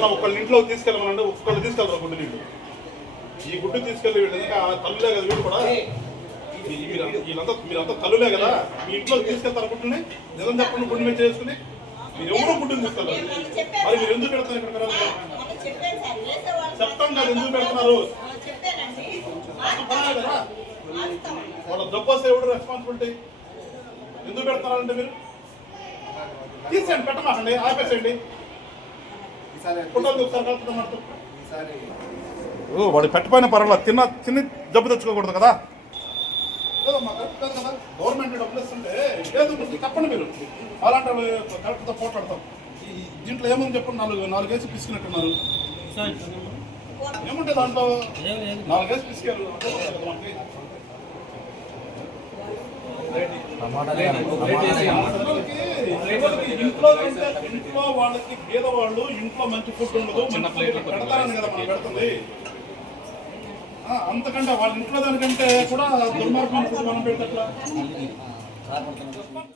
ఎవరన్నా ఒకళ్ళ ఇంట్లో తీసుకెళ్ళమనండి, ఒక్కళ్ళు తీసుకెళ్తారు గుడ్డు నీళ్ళు. ఈ గుడ్డు తీసుకెళ్ళి వీళ్ళు తల్లులే కదా, వీళ్ళు కూడా మీరంతా తల్లులే కదా, మీ ఇంట్లో తీసుకెళ్తారు గుడ్డుని. నిజం చెప్పండి, గుడ్డు మీద చేసుకుని మీరు ఎవరో గుడ్డుని తీసుకెళ్తారు. మరి మీరు ఎందుకు పెడతారు ఇక్కడ? చెప్తాం కదా ఎందుకు పెడుతున్నారు కదా. వాళ్ళ దెబ్బస్తే ఎవడు రెస్పాన్సిబిలిటీ? ఎందుకు పెడతారంటే మీరు తీసేయండి, పెట్టమాకండి, ఆపేసేయండి. వాడు పెట్టపోయిన పర్వాలేదు, తిని జబ్బు తెచ్చుకోకూడదు కదా. కదా గవర్నమెంట్ డబ్బులు ఇస్తుంటే లేదు తప్పండి మీరు. అలాంటి కరెక్ట్తో పోట్లాడతాం. దీంట్లో ఏమని చెప్పండి, నాలుగేసి పిసికినట్టున్నారు. ఏముంటే దాంట్లో నాలుగేసి పిసికారు. ఇంట్లో వాళ్ళకి పేదవాళ్ళు ఇంట్లో మంచి ఫుడ్ ఉండదు, పెడతారని కదా మనం పెడుతుంది. అంతకంటే వాళ్ళ ఇంట్లో దానికంటే కూడా దుర్మార్గం మనం పెడతా.